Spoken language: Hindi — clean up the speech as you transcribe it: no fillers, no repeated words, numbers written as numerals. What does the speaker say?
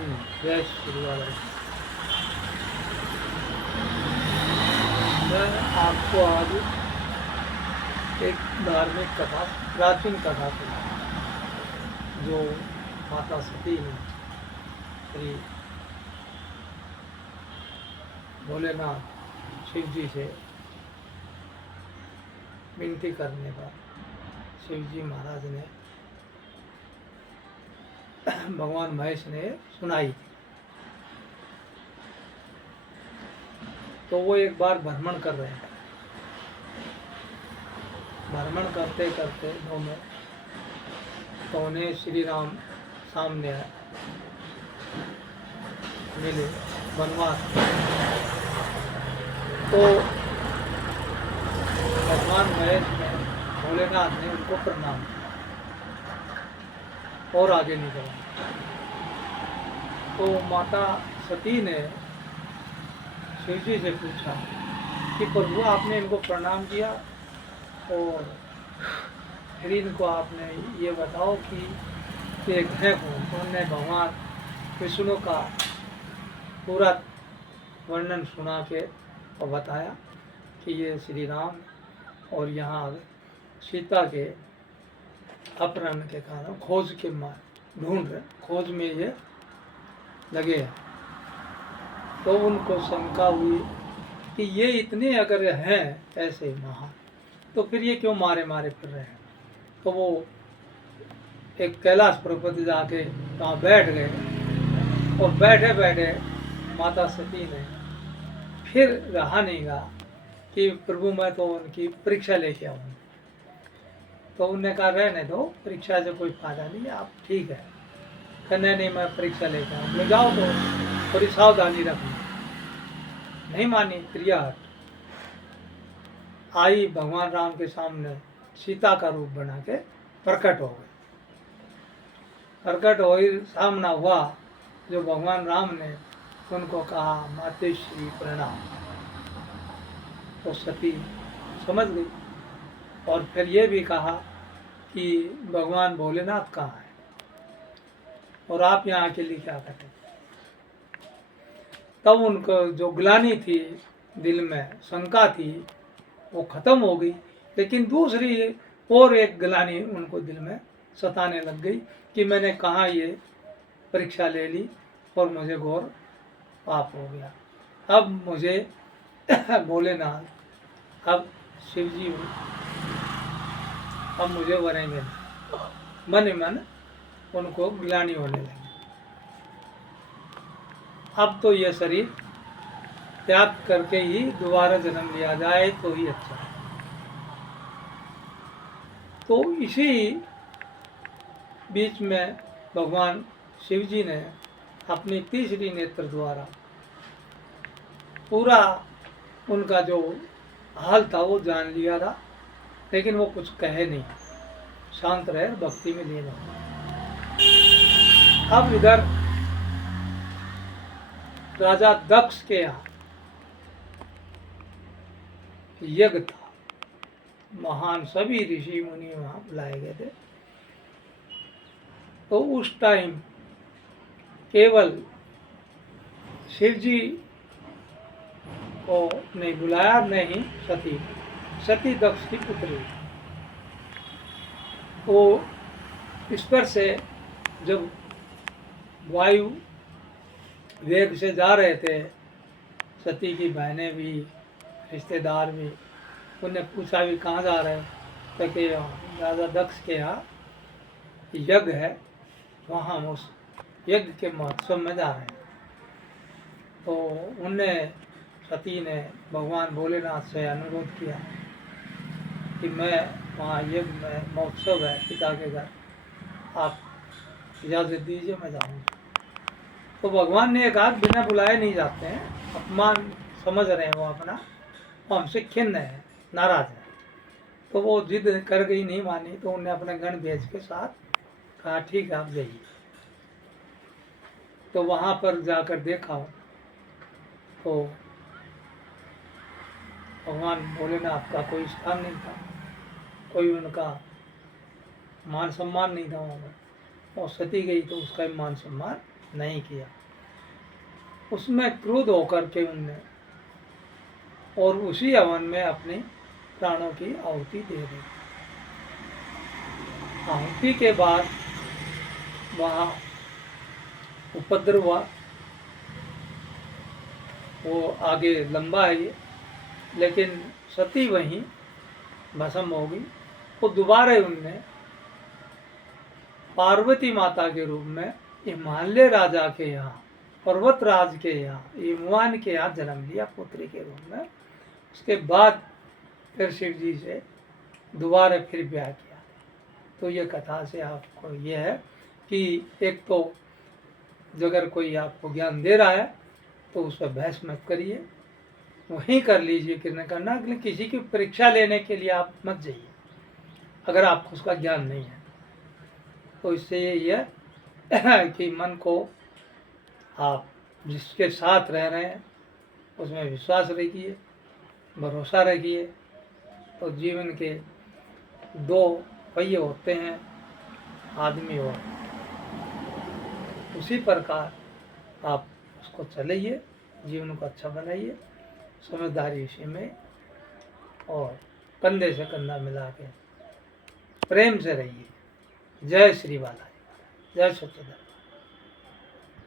जय श्री राम। मैं आपको आज एक धार्मिक कथा, प्राचीन कथा सुना, जो माता सती ने श्री भोलेनाथ शिव जी से विनती करने पर शिव जी महाराज ने भगवान महेश ने सुनाई थी। तो वो एक बार भ्रमण कर रहे थे। भ्रमण करते करते दोनों तो उन्हें श्री राम सामने मिले वनवास। तो भगवान महेश ने, भोलेनाथ ने उनको प्रणाम किया और आगे निकला। तो माता सती ने शिव जी से पूछा कि प्रभु, आपने इनको प्रणाम किया और फिर इनको आपने ये बताओ कि एक है कौन। तो उन्होंने भगवान विष्णु का पूरा वर्णन सुना के और बताया कि ये श्री राम और यहाँ सीता के अपहरण के कारण खोज के ढूंढ रहे, खोज में ये लगे हैं। तो उनको शंका हुई कि ये इतने अगर हैं ऐसे महान, तो फिर ये क्यों मारे मारे फिर रहे हैं। तो वो एक कैलाश पर्वत जाके वहाँ बैठ गए और बैठे बैठे माता सती ने फिर रहा नहीं गा कि प्रभु मैं तो उनकी परीक्षा लेके आऊँ। तो उनने कहा रहने दो, परीक्षा से कोई फायदा नहीं है, आप ठीक है। कहने नहीं, मैं परीक्षा लेके आऊँ। ले जाओ तो थोड़ी सावधानी रखना। नहीं मानी, प्रिया आई भगवान राम के सामने सीता का रूप बना के प्रकट हो गई। प्रकट हो सामना हुआ जो भगवान राम ने उनको कहा मातेश्री प्रणाम। तो सती समझ गई और फिर ये भी कहा कि भगवान भोलेनाथ कहाँ है और आप यहाँ के लिए क्या कर रहे। तब उनको जो ग्लानि थी, दिल में शंका थी, वो खत्म हो गई। लेकिन दूसरी और एक ग्लानि उनको दिल में सताने लग गई कि मैंने कहाँ ये परीक्षा ले ली और मुझे घोर पाप हो गया। अब मुझे भोलेनाथ, अब शिव जी, अब मुझे वरेंगे। मन ही मन उनको ग्लानि होने लगी। अब तो यह शरीर त्याग करके ही दोबारा जन्म लिया जाए तो ही अच्छा है। तो इसी बीच में भगवान शिव जी ने अपनी तीसरी नेत्र द्वारा पूरा उनका जो हाल था वो जान लिया था, लेकिन वो कुछ कहे नहीं, शांत रहे, भक्ति में लीन रहे। अब इधर राजा दक्ष के यहाँ यज्ञ था, महान सभी ऋषि मुनि वहाँ बुलाए गए थे। तो उस टाइम केवल शिव जी को नहीं बुलाया, नहीं सती दक्ष की पुत्री। वो ईश्वर से जब वायु वेग से जा रहे थे, सती की बहनें भी, रिश्तेदार भी, उन्हें पूछा भी कहाँ जा रहे हैं। तो कि राजा दक्ष के यहाँ यज्ञ है, वहाँ हम उस यज्ञ के महोत्सव में जा रहे हैं। तो उनने, सती ने भगवान भोलेनाथ से अनुरोध किया कि मैं वहाँ यज्ञ में महोत्सव है पिता के घर, आप इजाज़त दीजिए, मैं जाऊँगी। तो भगवान ने कहा बिना बुलाए नहीं जाते हैं, अपमान समझ रहे हैं वो अपना, वो हमसे खिन्न है, नाराज है। तो वो जिद कर गई, नहीं मानी। तो उन्हें अपने गण भेज के साथ कहा ठीक है आप जाइए। तो वहाँ पर जाकर देखा तो भगवान भोलेनाथ का कोई स्थान नहीं था, कोई उनका मान सम्मान नहीं था वहाँ पर। और सती गई तो उसका मान सम्मान नहीं किया, उसमें क्रोध होकर के उनने और उसी हवन में अपने प्राणों की आहुति दे दी। आहुति के बाद वहाँ उपद्रव हुआ, वो आगे लंबा है ये, लेकिन सती वहीं भस्म हो गई। वो दोबारा उनने पार्वती माता के रूप में हिमालय राजा के यहाँ, पर्वतराज के यहाँ, हिमवान के यहाँ जन्म लिया पुत्री के रूप में। उसके बाद फिर शिव जी से दोबारा फिर ब्याह किया। तो ये कथा से आपको ये है कि एक तो अगर कोई आपको ज्ञान दे रहा है तो उस पर बहस मत करिए, वहीं कर लीजिए कितना करना, लेकिन किसी की परीक्षा लेने के लिए आप मत जाइए अगर आपको उसका ज्ञान नहीं है। तो इससे ये है कि मन को आप जिसके साथ रह रहे हैं उसमें विश्वास रखिए, भरोसा रखिए। तो जीवन के दो पहिए होते हैं, आदमी और, उसी प्रकार आप उसको चलाइए, जीवन को अच्छा बनाइए, समझदारी इसी में, और कंधे से कंधा मिला के प्रेम से रहिए। जय श्री बालाजी, जय सच्चिदानंद।